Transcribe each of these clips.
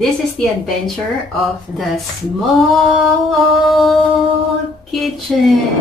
This is the adventure of the small kitchen.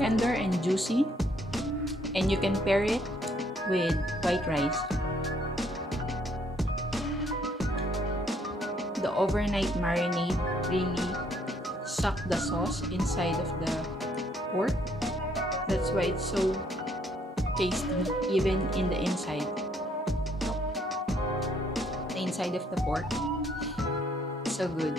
Tender and juicy, and you can pair it with white rice. The overnight marinade really sucked the sauce inside of the pork. That's why it's so tasty even in the inside of the pork. so good.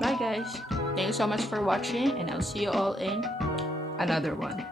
Bye guys. Thank you so much for watching, and I'll see you all in another one.